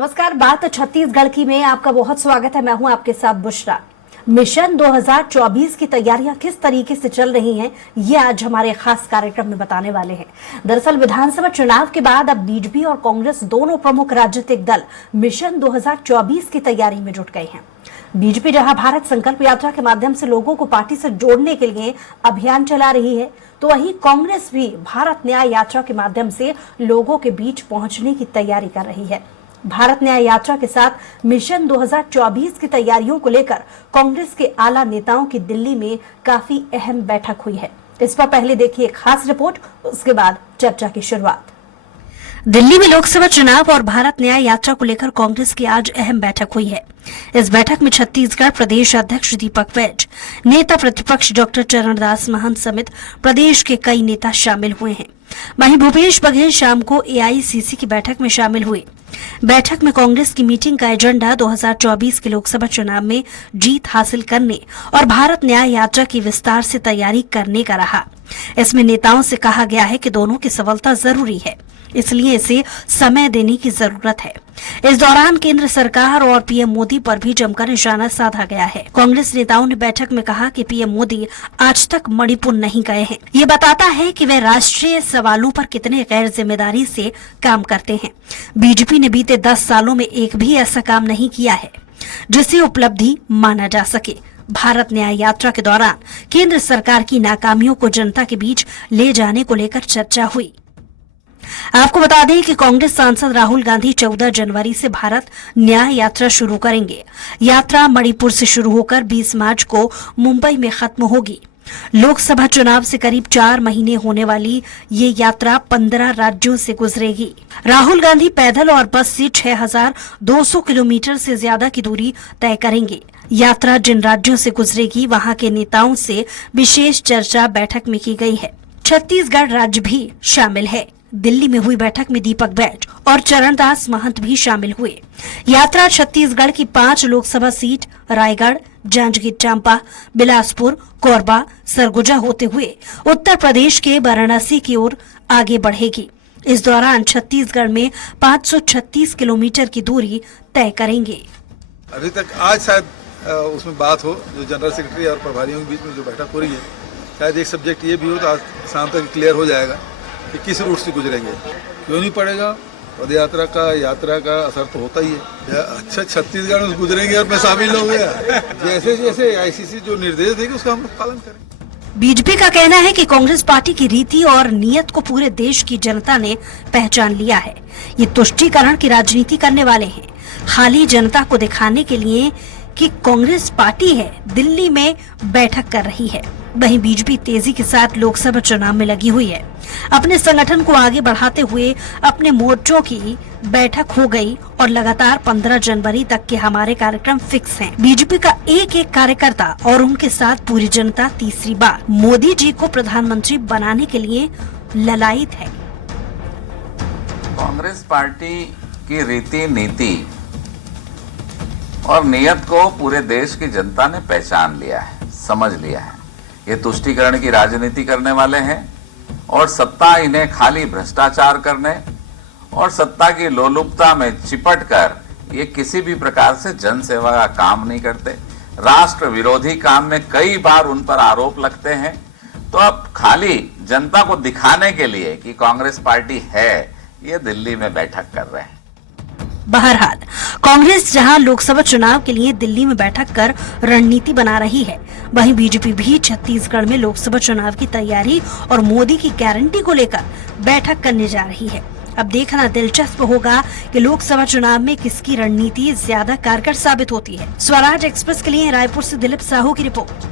नमस्कार, बात छत्तीसगढ़ की में आपका बहुत स्वागत है। मैं हूं आपके साथ बुशरा। मिशन 2024 की तैयारियां किस तरीके से चल रही हैं, ये आज हमारे खास कार्यक्रम में बताने वाले हैं। दरअसल विधानसभा चुनाव के बाद अब बीजेपी और कांग्रेस दोनों प्रमुख राजनीतिक दल मिशन 2024 की तैयारी में जुट गए हैं। बीजेपी जहां भारत संकल्प यात्रा के माध्यम से लोगों को पार्टी से जोड़ने के लिए अभियान चला रही है, तो वहीं कांग्रेस भी भारत न्याय यात्रा के माध्यम से लोगों के बीच पहुंचने की तैयारी कर रही है। भारत न्याय यात्रा के साथ मिशन 2024 की तैयारियों को लेकर कांग्रेस के आला नेताओं की दिल्ली में काफी अहम बैठक हुई है। इस पर पहले देखिए खास रिपोर्ट, उसके बाद चर्चा की शुरुआत। दिल्ली में लोकसभा चुनाव और भारत न्याय यात्रा को लेकर कांग्रेस की आज अहम बैठक हुई है। इस बैठक में छत्तीसगढ़ प्रदेश अध्यक्ष दीपक बैज, नेता प्रतिपक्ष डॉक्टर चरणदास महंत समेत प्रदेश के कई नेता शामिल हुए हैं। वहीं भूपेश बघेल शाम को एआईसीसी की बैठक में शामिल हुए। बैठक में कांग्रेस की मीटिंग का एजेंडा 2024 के लोकसभा चुनाव में जीत हासिल करने और भारत न्याय यात्रा की विस्तार से तैयारी करने का रहा। इसमें नेताओं से कहा गया है कि दोनों की सफलता जरूरी है, इसलिए इसे समय देने की जरूरत है। इस दौरान केंद्र सरकार और पीएम मोदी पर भी जमकर निशाना साधा गया है। कांग्रेस नेताओं ने बैठक में कहा कि पीएम मोदी आज तक मणिपुर नहीं गए हैं। ये बताता है कि वे राष्ट्रीय सवालों पर कितने गैर जिम्मेदारी से काम करते हैं। बीजेपी ने बीते 10 सालों में एक भी ऐसा काम नहीं किया है जिसे उपलब्धि माना जा सके। भारत न्याय यात्रा के दौरान केंद्र सरकार की नाकामियों को जनता के बीच ले जाने को लेकर चर्चा हुई। आपको बता दें कि कांग्रेस सांसद राहुल गांधी 14 जनवरी से भारत न्याय यात्रा शुरू करेंगे। यात्रा मणिपुर से शुरू होकर 20 मार्च को मुंबई में खत्म होगी। लोकसभा चुनाव से करीब 4 महीने होने वाली ये यात्रा 15 राज्यों से गुजरेगी। राहुल गांधी पैदल और बस से 6200 किलोमीटर से ज्यादा की दूरी तय करेंगे। यात्रा जिन राज्यों से गुजरेगी, वहां के नेताओं से विशेष चर्चा बैठक में की गई है। छत्तीसगढ़ राज्य भी शामिल है। दिल्ली में हुई बैठक में दीपक बैज और चरणदास महंत भी शामिल हुए। यात्रा छत्तीसगढ़ की 5 लोकसभा सीट रायगढ़, जांजगीर चांपा, बिलासपुर, कोरबा, सरगुजा होते हुए उत्तर प्रदेश के वाराणसी की ओर आगे बढ़ेगी। इस दौरान छत्तीसगढ़ में 536 किलोमीटर की दूरी तय करेंगे। अभी तक आज शायद उसमें बात हो, जो जनरल सेक्रेटरी और प्रभारियों के बीच में जो बैठक हो रही है, शायद एक सब्जेक्ट ये भी हो तो आज शाम तक क्लियर हो जाएगा कि किस रूट से गुजरेंगे। क्यों नहीं पड़ेगा, पद यात्रा का असर तो होता ही है। अच्छा, छत्तीसगढ़ में गुजरेंगे और मैं शामिल हो गया। जैसे जैसे आईसीसी जो निर्देश देगी उसका हम लोग पालन करेंगे। बीजेपी का कहना है कि कांग्रेस पार्टी की रीति और नीयत को पूरे देश की जनता ने पहचान लिया है। ये तुष्टीकरण की राजनीति करने वाले हैं। खाली जनता को दिखाने के लिए कि कांग्रेस पार्टी है, दिल्ली में बैठक कर रही है। वहीं बीजेपी तेजी के साथ लोकसभा चुनाव में लगी हुई है। अपने संगठन को आगे बढ़ाते हुए अपने मोर्चों की बैठक हो गई और लगातार 15 जनवरी तक के हमारे कार्यक्रम फिक्स हैं। बीजेपी का एक एक कार्यकर्ता और उनके साथ पूरी जनता तीसरी बार मोदी जी को प्रधानमंत्री बनाने के लिए ललायित है। कांग्रेस पार्टी की रीति नीति और नियत को पूरे देश की जनता ने पहचान लिया है, समझ लिया है। ये तुष्टीकरण की राजनीति करने वाले हैं और सत्ता इन्हें खाली भ्रष्टाचार करने और सत्ता की लोलुपता में चिपट कर ये किसी भी प्रकार से जन सेवा का काम नहीं करते। राष्ट्र विरोधी काम में कई बार उन पर आरोप लगते हैं। तो अब खाली जनता को दिखाने के लिए कि कांग्रेस पार्टी है, ये दिल्ली में बैठक कर रहे हैं। बहरहाल कांग्रेस जहां लोकसभा चुनाव के लिए दिल्ली में बैठक कर रणनीति बना रही है, वहीं बीजेपी भी छत्तीसगढ़ में लोकसभा चुनाव की तैयारी और मोदी की गारंटी को लेकर बैठक करने जा रही है। अब देखना दिलचस्प होगा कि लोकसभा चुनाव में किसकी रणनीति ज्यादा कारगर साबित होती है। स्वराज एक्सप्रेस के लिए रायपुर से दिलीप साहू की रिपोर्ट।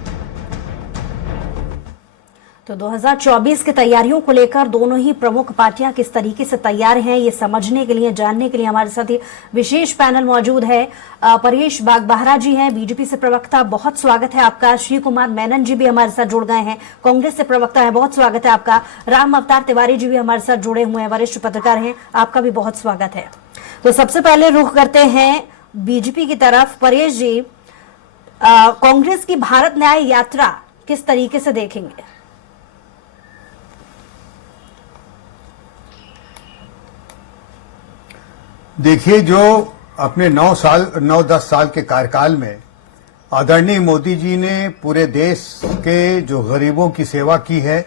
तो 2024 की तैयारियों को लेकर दोनों ही प्रमुख पार्टियां किस तरीके से तैयार हैं, ये समझने के लिए, जानने के लिए हमारे साथ ही विशेष पैनल मौजूद है। परेश बागबाहरा जी हैं, बीजेपी से प्रवक्ता, बहुत स्वागत है आपका। श्री कुमार मेनन जी भी हमारे साथ जुड़ गए हैं, कांग्रेस से प्रवक्ता है, बहुत स्वागत है आपका। राम अवतार तिवारी जी भी हमारे साथ जुड़े हुए हैं, वरिष्ठ पत्रकार हैं, आपका भी बहुत स्वागत है। तो सबसे पहले रुख करते हैं बीजेपी की तरफ। परेश जी, कांग्रेस की भारत न्याय यात्रा किस तरीके से देखेंगे? देखिए, जो अपने 9-10 साल के कार्यकाल में आदरणीय मोदी जी ने पूरे देश के जो गरीबों की सेवा की है,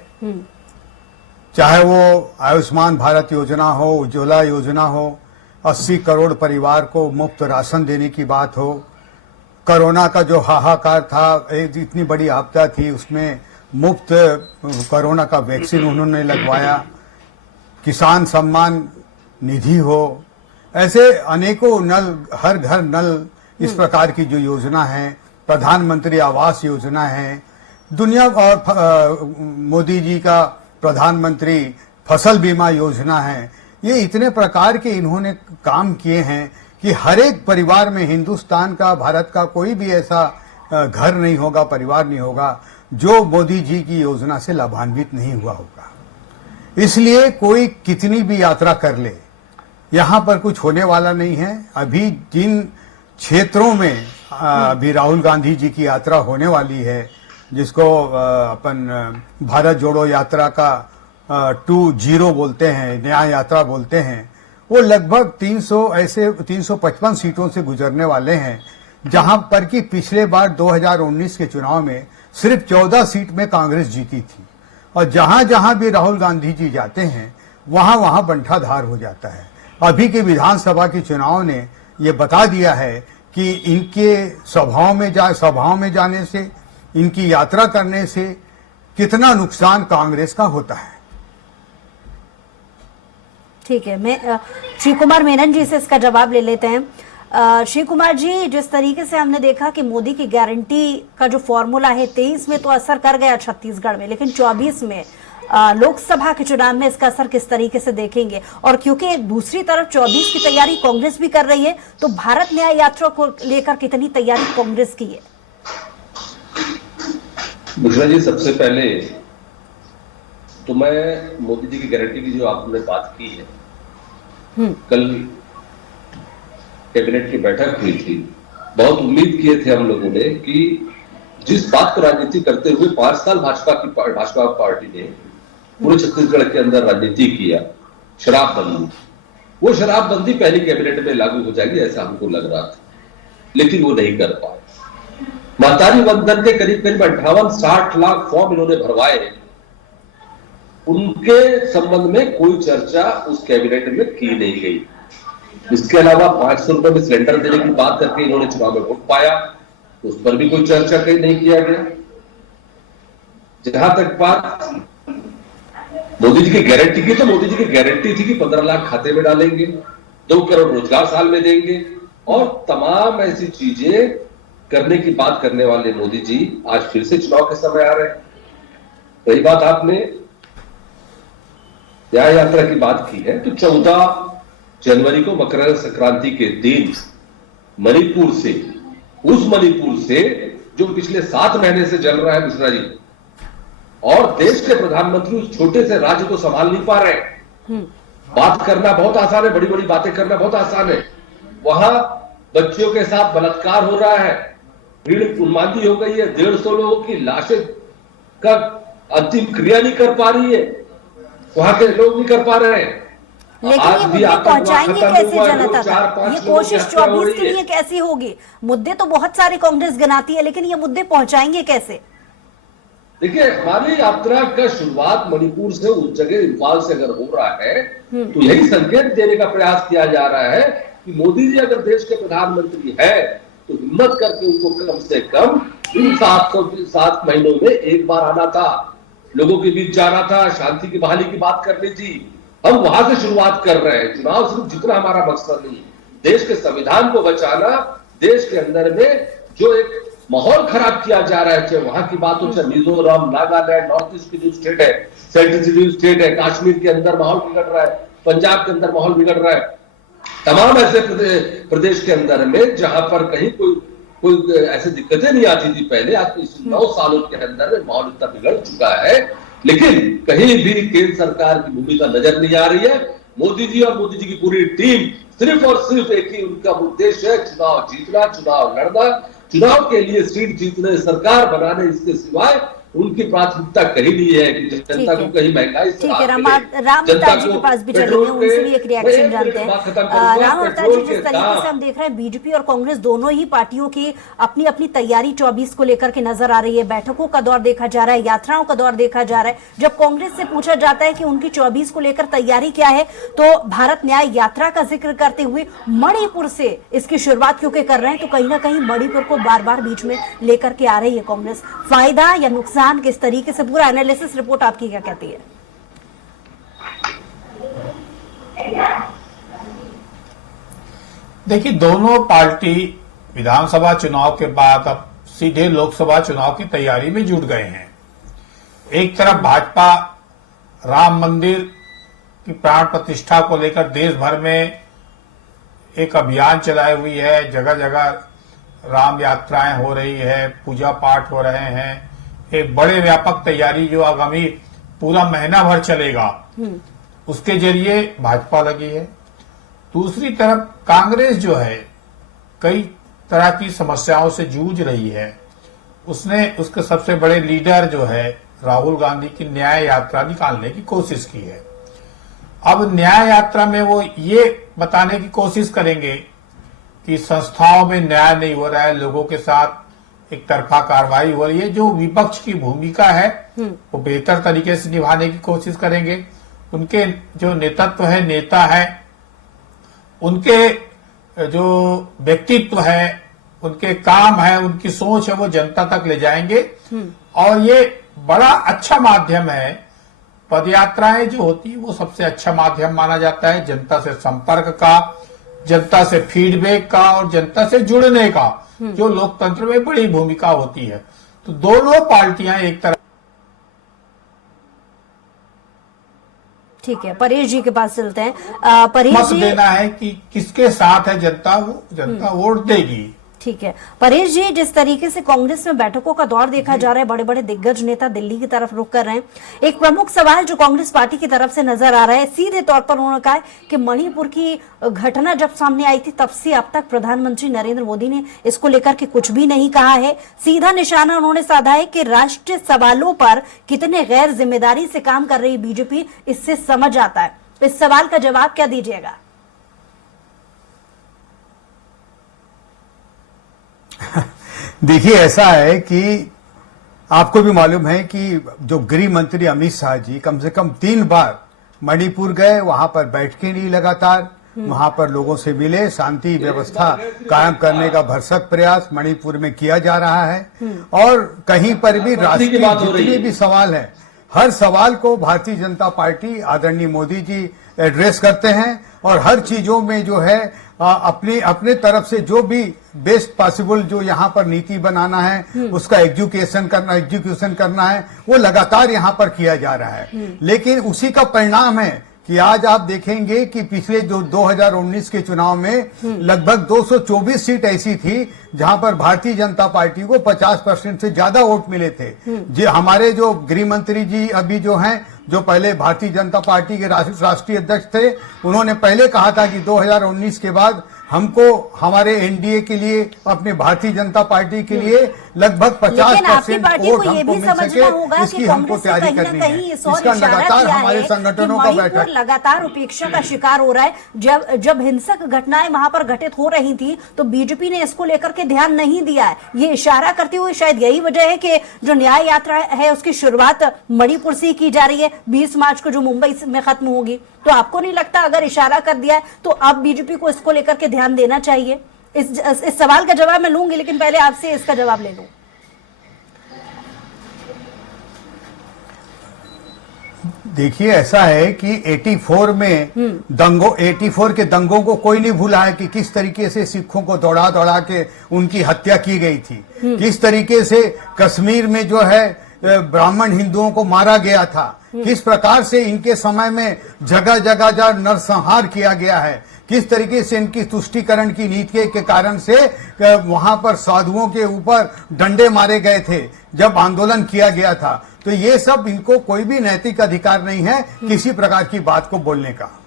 चाहे वो आयुष्मान भारत योजना हो, उज्ज्वला योजना हो, 80 करोड़ परिवार को मुफ्त राशन देने की बात हो, कोरोना का जो हाहाकार था, इतनी बड़ी आपदा थी, उसमें मुफ्त कोरोना का वैक्सीन उन्होंने लगवाया, किसान सम्मान निधि हो, ऐसे अनेकों नल, हर घर नल, इस प्रकार की जो योजना है, प्रधानमंत्री आवास योजना है, दुनिया और मोदी जी का प्रधानमंत्री फसल बीमा योजना है, ये इतने प्रकार के इन्होंने काम किए हैं कि हर एक परिवार में हिंदुस्तान का, भारत का कोई भी ऐसा घर नहीं होगा, परिवार नहीं होगा जो मोदी जी की योजना से लाभान्वित नहीं हुआ होगा। इसलिए कोई कितनी भी यात्रा कर ले, यहां पर कुछ होने वाला नहीं है। अभी जिन क्षेत्रों में अभी राहुल गांधी जी की यात्रा होने वाली है, जिसको अपन भारत जोड़ो यात्रा का 2.0 बोलते हैं, न्याय यात्रा बोलते हैं, वो लगभग 355 सीटों से गुजरने वाले हैं, जहां पर कि पिछले बार 2019 के चुनाव में सिर्फ 14 सीट में कांग्रेस जीती थी, और जहां जहां भी राहुल गांधी जी जाते हैं वहां वहां बंटाधार हो जाता है। अभी के विधानसभा के चुनाव ने ये बता दिया है कि इनके सभाओं में जाने से, इनकी यात्रा करने से कितना नुकसान कांग्रेस का होता है। ठीक है, मैं श्री कुमार मेनन जी से इसका जवाब ले लेते हैं। श्री कुमार जी, जिस तरीके से हमने देखा कि मोदी की गारंटी का जो फॉर्मूला है 23 में तो असर कर गया छत्तीसगढ़ में, लेकिन 24 में लोकसभा के चुनाव में इसका असर किस तरीके से देखेंगे? और क्योंकि दूसरी तरफ 24 की तैयारी कांग्रेस भी कर रही है, तो भारत न्याय यात्रा को लेकर कितनी तैयारी कांग्रेस की है? बुशरा जी, सबसे पहले तो मैं मोदी जी की गारंटी की जो आपने बात की है, कल कैबिनेट की बैठक हुई थी, बहुत उम्मीद किए थे हम लोगों ने कि जिस बात को राजनीति करते हुए 5 साल भाजपा पार्टी ने पूरे छत्तीसगढ़ के अंदर राजनीति किया, शराबबंदी, वो शराबबंदी पहली कैबिनेट में लागू हो जाएगी ऐसा हमको लग रहा था, लेकिन वो नहीं कर पाए। महतारी वंदन के करीब 58-60 लाख फॉर्म इन्होंने भरवाए, उनके संबंध में कोई चर्चा उस कैबिनेट में की नहीं गई। इसके अलावा 500 रुपए में सिलेंडर देने की बात करके इन्होंने चुनाव में वोट पाया, उस पर भी कोई चर्चा कहीं नहीं किया गया। जहां तक बात मोदी जी की गारंटी की, तो मोदी जी की गारंटी थी कि 15 लाख खाते में डालेंगे, 2 करोड़ रोजगार साल में देंगे, और तमाम ऐसी चीजें करने की बात करने वाले मोदी जी आज फिर से चुनाव के समय आ रहे हैं। वही बात आपने न्याय यात्रा की बात की है, तो 14 जनवरी को मकर संक्रांति के दिन मणिपुर से, उस मणिपुर से जो पिछले 7 महीने से जल रहा है बुशरा जी, और देश के प्रधानमंत्री उस छोटे से राज्य को संभाल नहीं पा रहे। बात करना बहुत आसान है, बड़ी बड़ी बातें करना बहुत आसान है, वहां बच्चियों के साथ बलात्कार हो रहा है, भीड़ उन्मादी हो गई है, 150 लोगों की लाशें का अंतिम क्रिया नहीं कर पा रही है, वहां के लोग नहीं कर पा रहे हैं। लेकिन ये मुद्दे पहुंचाएंगे कैसे जनता तक? ये कोशिश 24 के लिए कैसी होगी? मुद्दे तो बहुत सारे कांग्रेस गिनाती है, लेकिन ये मुद्दे पहुंचाएंगे कैसे? देखिए, हमारी यात्रा का शुरुआत मणिपुर से, उस जगह इम्फाल से अगर हो रहा है, तो यही संकेत देने का प्रयास किया जा रहा है कि मोदी जी अगर देश के प्रधानमंत्री है तो हिम्मत करके उनको कम से कम इन 7 महीनों में एक बार आना था, लोगों के बीच जाना था, शांति की बहाली की बात करनी थी। हम वहां से शुरुआत कर रहे हैं। चुनाव सिर्फ जितना हमारा मकसद नहीं, देश के संविधान को बचाना, देश के अंदर में जो एक माहौल खराब किया जा रहा है, चाहे वहां की बात हो, चाहे मिजोरम, नागालैंड, नॉर्थ ईस्ट की जो स्टेट है, सेंट्रल स्टेट है, कश्मीर के अंदर माहौल बिगड़ रहा है, पंजाब के अंदर माहौल बिगड़ रहा है, तमाम ऐसे प्रदेश के अंदर में जहां पर कहीं कोई ऐसी दिक्कतें नहीं आती थी पहले, आज 9 सालों के अंदर में माहौल इतना बिगड़ चुका है, लेकिन कहीं भी केंद्र सरकार की भूमिका नजर नहीं आ रही है। मोदी जी और मोदी जी की पूरी टीम सिर्फ और सिर्फ एक ही उनका उद्देश्य है, चुनाव जीतना, चुनाव लड़ना, चुनाव के लिए सीट जीतने, सरकार बनाने, इसके सिवाय उनकी प्राथमिकता कहीं नहीं है कि जनता को कहीं महंगाई से ठीक है। राहत राम मिले। अवतार जनता जी के को पास भी पेट्रोल चलेंगे, उनसे भी के- एक रिएक्शन मैं जानते एक बात खत्म हैं। करूंगा, राम अवतार जी, पेट्रोल जिस के तरीके से दाम- हम देख रहे हैं बीजेपी और कांग्रेस दोनों ही पार्टियों की अपनी अपनी तैयारी 24 को लेकर के नजर आ रही है। बैठकों का दौर देखा जा रहा है, यात्राओं का दौर देखा जा रहा है। जब कांग्रेस से पूछा जाता है कि उनकी 24 को लेकर तैयारी क्या है, तो भारत न्याय यात्रा का जिक्र करते हुए मणिपुर से इसकी शुरुआत क्योंकि कर रहे हैं, तो कहीं ना कहीं मणिपुर को बार बार बीच में लेकर के आ रही है कांग्रेस। फायदा या नुकसान, किस तरीके से पूरा एनालिसिस रिपोर्ट आपकी क्या कहती है? देखिए, दोनों पार्टी विधानसभा चुनाव के बाद अब सीधे लोकसभा चुनाव की तैयारी में जुट गए हैं। एक तरफ भाजपा राम मंदिर की प्राण प्रतिष्ठा को लेकर देश भर में एक अभियान चलाए हुई है, जगह जगह राम यात्राएं हो रही है, पूजा पाठ हो रहे हैं। एक बड़े व्यापक तैयारी जो आगामी पूरा महीना भर चलेगा, उसके जरिए भाजपा लगी है। दूसरी तरफ कांग्रेस जो है कई तरह की समस्याओं से जूझ रही है। उसके सबसे बड़े लीडर जो है राहुल गांधी की न्याय यात्रा निकालने की कोशिश की है। अब न्याय यात्रा में वो ये बताने की कोशिश करेंगे कि संस्थाओं में न्याय नहीं हो रहा है, लोगों के साथ एक तरफा कार्रवाई हो रही है। जो विपक्ष की भूमिका है वो बेहतर तरीके से निभाने की कोशिश करेंगे। उनके जो नेतृत्व है, नेता है, उनके जो व्यक्तित्व है, उनके काम है, उनकी सोच है, वो जनता तक ले जाएंगे। और ये बड़ा अच्छा माध्यम है। पदयात्राएं जो होती है वो सबसे अच्छा माध्यम माना जाता है जनता से संपर्क का, जनता से फीडबैक का और जनता से जुड़ने का, जो लोकतंत्र में बड़ी भूमिका होती है। तो दोनों पार्टियां एक तरह। ठीक है, परेश जी के पास चलते हैं। परेश मत जी, देना है कि किसके साथ है जनता, वो जनता वोट देगी। ठीक है परेश जी, जिस तरीके से कांग्रेस में बैठकों का दौर देखा जा रहा है, बड़े बड़े दिग्गज नेता दिल्ली की तरफ रुख कर रहे हैं। एक प्रमुख सवाल जो कांग्रेस पार्टी की तरफ से नजर आ रहा है, सीधे तौर पर उन्होंने कहा है कि मणिपुर की घटना जब सामने आई थी तब से अब तक प्रधानमंत्री नरेंद्र मोदी ने इसको लेकर के कुछ भी नहीं कहा है। सीधा निशाना उन्होंने साधा है कि राष्ट्रीय सवालों पर कितने गैर जिम्मेदारी से काम कर रही बीजेपी, इससे समझ आता है। इस सवाल का जवाब क्या दीजिएगा? देखिए, ऐसा है कि आपको भी मालूम है कि जो गृह मंत्री अमित शाह जी कम से कम 3 बार मणिपुर गए, वहां पर बैठकें ली लगातार, वहां पर लोगों से मिले, शांति व्यवस्था कायम करने का भरसक प्रयास मणिपुर में किया जा रहा है। और कहीं पर भी राष्ट्रीय जितने भी सवाल हैं, हर सवाल को भारतीय जनता पार्टी आदरणीय मोदी जी एड्रेस करते हैं और हर चीजों में जो है अपने तरफ से जो भी बेस्ट पॉसिबल जो यहाँ पर नीति बनाना है, उसका एग्जीक्यूशन करना है, वो लगातार यहाँ पर किया जा रहा है। लेकिन उसी का परिणाम है कि आज आप देखेंगे कि पिछले जो 2019 के चुनाव में लगभग 224 सीट ऐसी थी जहां पर भारतीय जनता पार्टी को 50% से ज्यादा वोट मिले थे। हमारे जो गृह मंत्री जी अभी जो हैं, जो पहले भारतीय जनता पार्टी के राष्ट्रीय अध्यक्ष थे, उन्होंने पहले कहा था कि 2019 के बाद हमको हमारे एनडीए के लिए, अपने भारतीय जनता पार्टी के लिए लगभग 50% वोट हमको मिल सके, इसकी हमको तैयारी करनी है। इसका लगातार हमारे संगठनों का बैठक लगातार उपेक्षा का शिकार हो रहा है। जब हिंसक घटनाएं वहां पर घटित हो रही थी तो बीजेपी ने इसको लेकर के ध्यान नहीं दिया है। ये इशारा करते हुए शायद यही वजह है कि जो न्याय यात्रा है उसकी शुरुआत मणिपुर से की जा रही है, 20 मार्च को जो मुंबई में खत्म होगी। तो आपको नहीं लगता अगर इशारा कर दिया है तो अब बीजेपी को इसको लेकर के ध्यान देना चाहिए? इस सवाल का जवाब मैं लूंगी, लेकिन पहले आपसे इसका जवाब ले लूं। देखिए, ऐसा है कि 84 के दंगों को कोई नहीं भूला है कि किस तरीके से सिखों को दौड़ा दौड़ा के उनकी हत्या की गई थी, किस तरीके से कश्मीर में जो है ब्राह्मण हिंदुओं को मारा गया था, किस प्रकार से इनके समय में जगह जगह नरसंहार किया गया है, किस तरीके से इनकी तुष्टीकरण की नीति के कारण से वहां पर साधुओं के ऊपर डंडे मारे गए थे जब आंदोलन किया गया था। तो ये सब, इनको कोई भी नैतिक अधिकार नहीं है किसी प्रकार की बात को बोलने का।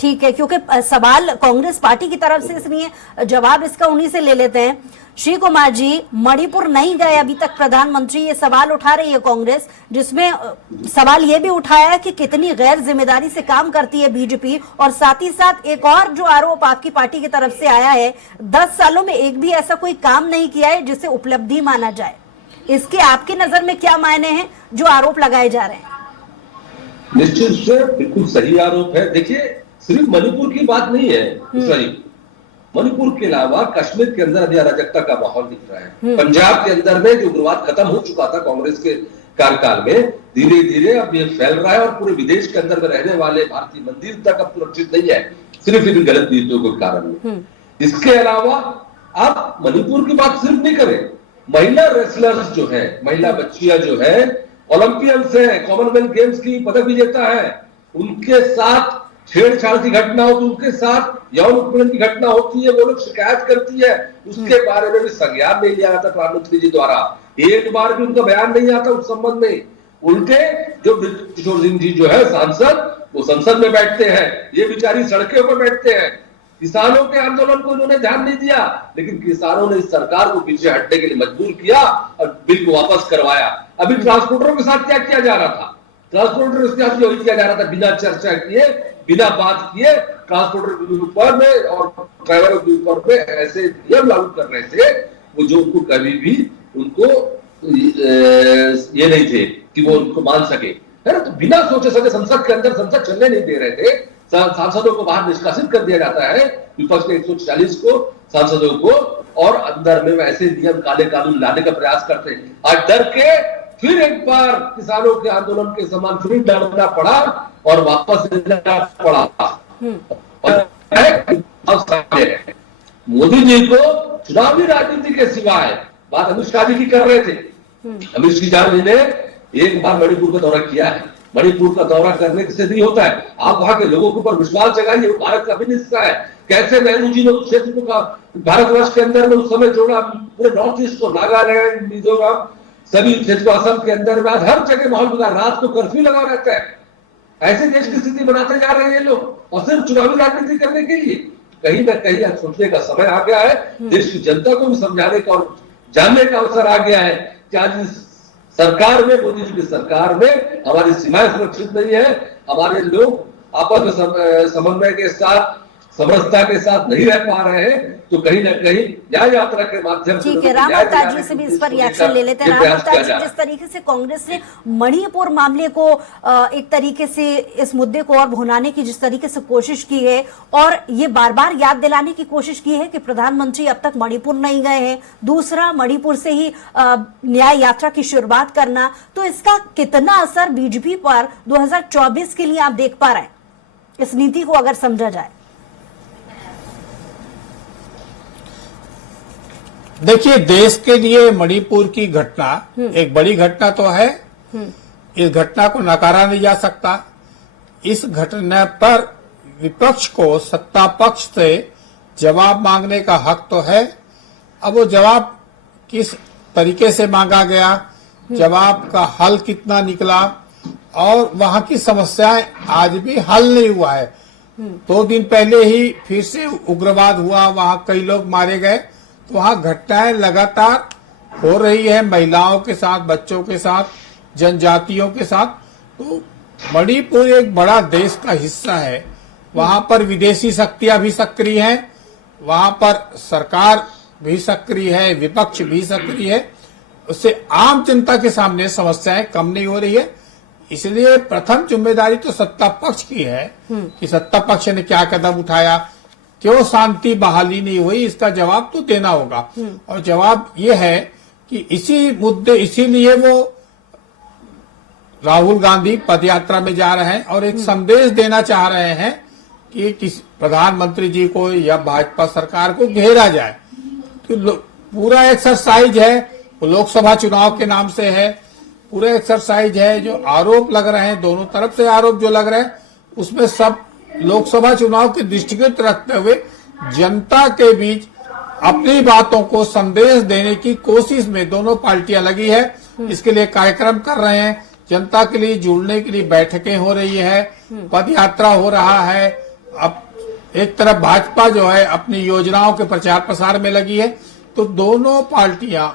ठीक है, क्योंकि सवाल कांग्रेस पार्टी की तरफ से, इसलिए जवाब इसका उन्हीं से ले लेते हैं। श्री कुमार जी, मणिपुर नहीं गए अभी तक प्रधानमंत्री, ये सवाल उठा रही है कांग्रेस, जिसमें सवाल ये भी उठाया है कि कितनी गैर जिम्मेदारी से काम करती है बीजेपी, और साथ ही साथ एक और जो आरोप आपकी पार्टी की तरफ से आया है, 10 सालों में एक भी ऐसा कोई काम नहीं किया है जिसे उपलब्धि माना जाए। इसके आपकी नजर में क्या मायने हैं जो आरोप लगाए जा रहे हैं? निश्चित से बिल्कुल सही आरोप है। देखिए, सिर्फ मणिपुर की बात नहीं है, सही मणिपुर के अलावा कश्मीर के अंदर अभी अराजकता का माहौल दिख रहा है। पंजाब के अंदर में जो उग्रवाद खत्म हो चुका था कांग्रेस के कार्यकाल में, धीरे धीरे अब ये फैल रहा है, और पूरे विदेश के अंदर में रहने वाले भारतीय मंदिर तक अब सुरक्षित नहीं है, सिर्फ इन गलत नीतियों के कारण। इसके अलावा आप मणिपुर की बात सिर्फ नहीं करें, महिला रेसलर्स जो है, महिला बच्चियां जो है, ओलंपियंस है, कॉमनवेल्थ गेम्स की पदक विजेता है, उनके साथ छेड़छाड़ की घटना हो, तो उनके साथ यौन उत्पीड़न की घटना होती है, वो लोग शिकायत करती है, उसके बारे में भी संज्ञान नहीं लिया जाता प्रधानमंत्री जी द्वारा, एक बार भी उनका बयान नहीं आता उस संबंध में। उल्टे जो किशोर सिंह जी जो है सांसद, वो संसद में बैठते हैं, ये बेचारी सड़कों पर बैठते हैं। किसानों के आंदोलन को इन्होंने ध्यान नहीं दिया, लेकिन किसानों ने इस सरकार को पीछे हटने के लिए मजबूर किया और बिल को वापस करवाया। अभी ट्रांसपोर्टरों के साथ क्या किया जा रहा था? ट्रांसपोर्टर के साथ यही किया जा रहा था, बिना चर्चा किए, बिना बात किए, ट्रांसपोर्टर के ऊपर में और ड्राइवरों के ऊपर में ऐसे नियम लागू कर रहे थे वो जो उनको कभी भी उनको ये नहीं थे कि वो उनको मान सके, है ना। तो बिना सोचे समझे संसद के अंदर संसद चलने नहीं दे रहे थे, सांसदों को बाहर निष्कासित कर दिया जाता है, विपक्ष के 140 को सांसदों को, और अंदर में वैसे नियम काले कानून लाने का प्रयास करते हैं। आज डर के फिर एक बार किसानों के आंदोलन के समान फिर डरना पड़ा और वापस लेना पड़ा। मोदी जी को चुनावी राजनीति के सिवाय बात अमित शाह जी की कर रहे थे। अमित शाह जी ने एक बार मणिपुर का दौरा किया है, मणिपुर का दौरा करने से नहीं होता है, आप वहां के लोगों के ऊपर विश्वास जगाइए, वो भारत का भी हिस्सा है। कैसे नेहरू जी ने उस क्षेत्र को भारतवर्ष के अंदर में उस समय जोड़ा, पूरे नॉर्थ ईस्ट को, नागालैंड, मिजोरम, सभी क्षेत्र, असम के अंदर में हर जगह माहौल बना, रात को कर्फ्यू लगा रहता है। ऐसे देश की स्थिति बनाते जा रहे हैं लोग, और सिर्फ चुनावी राजनीति करने के लिए। कहीं ना कहीं आज सोचने का समय आ गया है, देश की जनता को भी समझाने का और जानने का अवसर आ गया है कि आज इस सरकार में, मोदी जी की सरकार में हमारी सीमाएं सुरक्षित नहीं है, हमारे लोग आपस में समन्वय के साथ, समरसता के साथ नहीं रह पा रहे हैं। तो कहीं ना कहीं न्याय यात्रा के माध्यम से, ठीक है, राम अवतार जी से भी इस पर रिएक्शन ले लेते हैं। राम अवतार जी, जिस तरीके से कांग्रेस ने मणिपुर मामले को एक तरीके से, इस मुद्दे को और भुनाने की जिस तरीके से कोशिश की है, और ये बार बार याद दिलाने की कोशिश की है कि प्रधानमंत्री अब तक मणिपुर नहीं गए हैं, दूसरा मणिपुर से ही न्याय यात्रा की शुरुआत करना, तो इसका कितना असर बीजेपी पर 2024 के लिए आप देख पा रहे हैं, इस नीति को अगर समझा जाए? देखिए, देश के लिए मणिपुर की घटना एक बड़ी घटना तो है, इस घटना को नकारा नहीं जा सकता। इस घटना पर विपक्ष को सत्ता पक्ष से जवाब मांगने का हक तो है। अब वो जवाब किस तरीके से मांगा गया, जवाब का हल कितना निकला, और वहां की समस्याएं आज भी हल नहीं हुआ है। 2 दिन पहले ही फिर से उग्रवाद हुआ, वहां कई लोग मारे गए, तो वहां घटनाएं लगातार हो रही है, महिलाओं के साथ, बच्चों के साथ, जनजातियों के साथ। तो मणिपुर एक बड़ा देश का हिस्सा है, वहां पर विदेशी शक्तियां भी सक्रिय हैं, वहां पर सरकार भी सक्रिय है, विपक्ष भी सक्रिय है, उससे आम जनता के सामने समस्याएं कम नहीं हो रही है। इसलिए प्रथम जिम्मेदारी तो सत्ता पक्ष की है कि सत्ता पक्ष ने क्या कदम उठाया, क्यों शांति बहाली नहीं हुई, इसका जवाब तो देना होगा। और जवाब ये है कि इसी मुद्दे, इसीलिए वो राहुल गांधी पदयात्रा में जा रहे हैं और एक संदेश देना चाह रहे हैं कि किस प्रधानमंत्री जी को या भाजपा सरकार को घेरा जाए। तो पूरा एक्सरसाइज है, वो लोकसभा चुनाव के नाम से है, पूरा एक्सरसाइज है। जो आरोप लग रहे हैं, दोनों तरफ से आरोप जो लग रहे हैं, उसमें सब लोकसभा चुनाव के दृष्टिगत रखते हुए जनता के बीच अपनी बातों को संदेश देने की कोशिश में दोनों पार्टियां लगी है। इसके लिए कार्यक्रम कर रहे हैं, जनता के लिए जुड़ने के लिए बैठकें हो रही है, पद यात्रा हो रहा है, अब एक तरफ भाजपा जो है अपनी योजनाओं के प्रचार प्रसार में लगी है, तो दोनों पार्टियां,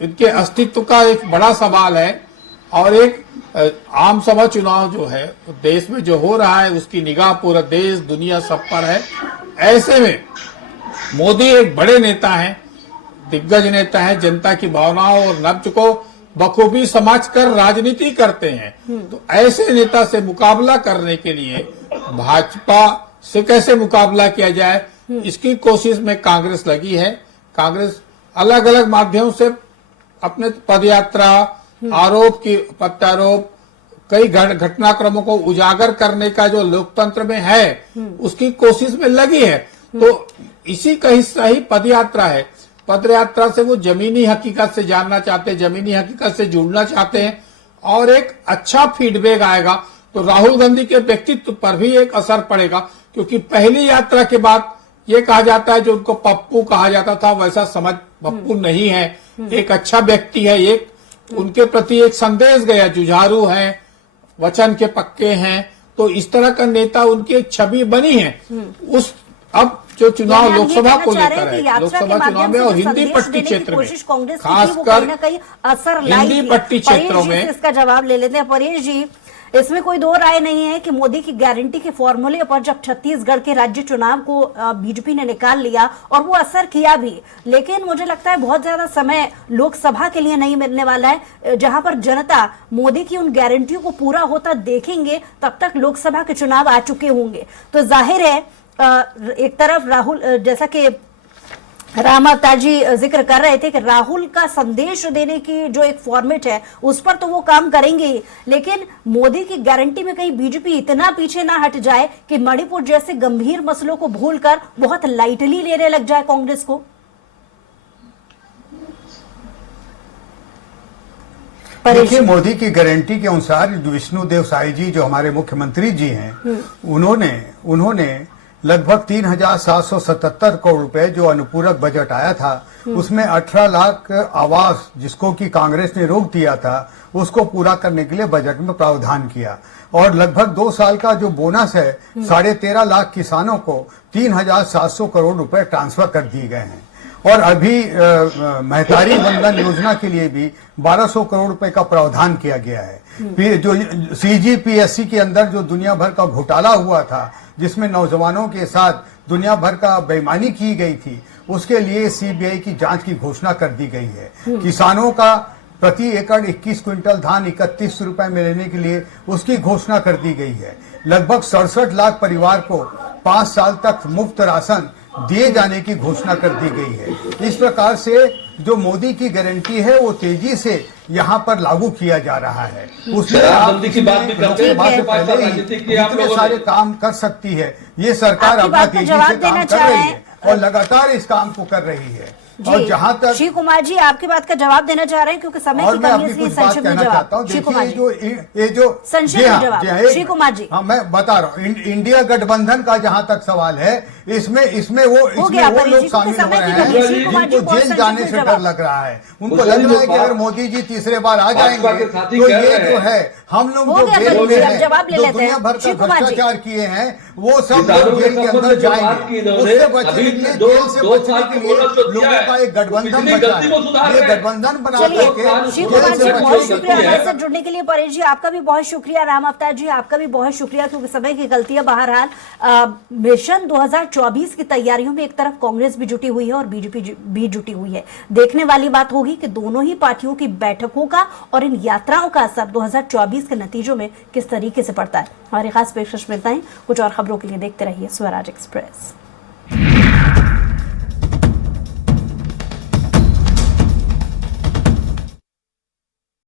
इनके अस्तित्व का एक बड़ा सवाल है। और एक आम सभा चुनाव जो है देश में जो हो रहा है उसकी निगाह पूरा देश दुनिया सब पर है। ऐसे में मोदी एक बड़े नेता हैं, दिग्गज नेता हैं, जनता की भावनाओं और नब्ज को बखूबी समझकर राजनीति करते हैं। तो ऐसे नेता से मुकाबला करने के लिए भाजपा से कैसे मुकाबला किया जाए, इसकी कोशिश में कांग्रेस लगी है। कांग्रेस अलग अलग माध्यम से अपने पदयात्रा, आरोप की प्रत्यारोप, कई घटनाक्रमों को उजागर करने का जो लोकतंत्र में है उसकी कोशिश में लगी है। तो इसी का हिस्सा ही पदयात्रा है। पदयात्रा से वो जमीनी हकीकत से जानना चाहते हैं, जमीनी हकीकत से जुड़ना चाहते हैं और एक अच्छा फीडबैक आएगा तो राहुल गांधी के व्यक्तित्व पर भी एक असर पड़ेगा। क्योंकि पहली यात्रा के बाद ये कहा जाता है जो उनको पप्पू कहा जाता था वैसा समझ पप्पू नहीं है, एक अच्छा व्यक्ति है, एक उनके प्रति एक संदेश गया, जुझारू हैं, वचन के पक्के हैं, तो इस तरह का नेता उनकी एक छवि बनी है। उस अब जो चुनाव लोकसभा को लेकर है, लोकसभा चुनाव में और हिंदी पट्टी क्षेत्र में, खासकर हिंदी पट्टी क्षेत्रों में, इसका जवाब ले लेते हैं परेश जी। इसमें कोई दो राय नहीं है कि मोदी की गारंटी के फॉर्मूले पर जब छत्तीसगढ़ के राज्य चुनाव को बीजेपी ने निकाल लिया और वो असर किया भी, लेकिन मुझे लगता है बहुत ज्यादा समय लोकसभा के लिए नहीं मिलने वाला है। जहां पर जनता मोदी की उन गारंटियों को पूरा होता देखेंगे तब तक लोकसभा के चुनाव आ चुके होंगे। तो जाहिर है एक तरफ राहुल, जैसा कि राम अवतार जी जिक्र कर रहे थे कि राहुल का संदेश देने की जो एक फॉर्मेट है उस पर तो वो काम करेंगे ही, लेकिन मोदी की गारंटी में कहीं बीजेपी इतना पीछे ना हट जाए कि मणिपुर जैसे गंभीर मसलों को भूलकर बहुत लाइटली लेने लग जाए कांग्रेस को। देखिए, मोदी की गारंटी के अनुसार विष्णुदेव साई जी जो हमारे मुख्यमंत्री जी हैं, उन्होंने लगभग 3,777 करोड़ रुपए जो अनुपूरक बजट आया था उसमें 18 लाख आवास जिसको कि कांग्रेस ने रोक दिया था उसको पूरा करने के लिए बजट में प्रावधान किया। और लगभग 2 साल का जो बोनस है 13.5 लाख किसानों को 3,700 करोड़ रुपए ट्रांसफर कर दिए गए हैं। और अभी महतारी वंदन योजना के लिए भी 1200 करोड़ रुपए का प्रावधान किया गया है। फिर जो CGPSC के अंदर जो दुनिया भर का घोटाला हुआ था जिसमें नौजवानों के साथ दुनिया भर का बेईमानी की गई थी, उसके लिए CBI की जांच की घोषणा कर दी गई है। किसानों का प्रति एकड़ 21 क्विंटल धान 31 रुपए में लेने के लिए उसकी घोषणा कर दी गई है। लगभग 67 लाख परिवार को 5 साल तक मुफ्त राशन दिए जाने की घोषणा कर दी गई है। इस प्रकार से जो मोदी की गारंटी है वो तेजी से यहाँ पर लागू किया जा रहा है। उसमें शराबबंदी की बात भी करते हैं, जितने सारे काम कर सकती है ये सरकार अपना तेजी से काम कर रही है और लगातार इस काम को कर रही है। और जहां तक श्री कुमार जी आपकी बात का जवाब देना चाह रहे हैं क्योंकि समय की कमी है, इसलिए संक्षिप्त में जवाब। श्री कुमार जी ये जो संक्षिप्त में जवाब श्री कुमार जी। हाँ, मैं बता रहा हूँ, इंडिया गठबंधन का जहां तक सवाल है, इसमें वो लोग शामिल हो रहे हैं जिनको जेल जाने से डर लग रहा है। उनको लग रहा है कि अगर मोदी जी तीसरे बार आ जाएंगे तो ये जो है हम लोग जो जेल में हैं, जो दुनिया भर का भ्रष्टाचार किए हैं वो सब लोग जेल के अंदर जाएंगे। उससे बचने के लिए, जेल से बचने के लिए लोगों का एक गठबंधन बचा है। ये गठबंधन बना करके बहुत शुक्रिया हमारे साथ जुड़ने के लिए। परेश जी आपका भी बहुत शुक्रिया, राम अवतार जी आपका भी बहुत शुक्रिया, क्योंकि समय की गलती है। बहरहाल मिशन 2024 की तैयारियों में एक तरफ कांग्रेस भी जुटी हुई है और बीजेपी भी जुटी हुई है। देखने वाली बात होगी कि दोनों ही पार्टियों की बैठकों का और इन यात्राओं का असर 2024 के नतीजों में किस तरीके से पड़ता है। हमारी खास पेशकश मिलता है कुछ और खबरों के लिए देखते रहिए स्वराज एक्सप्रेस।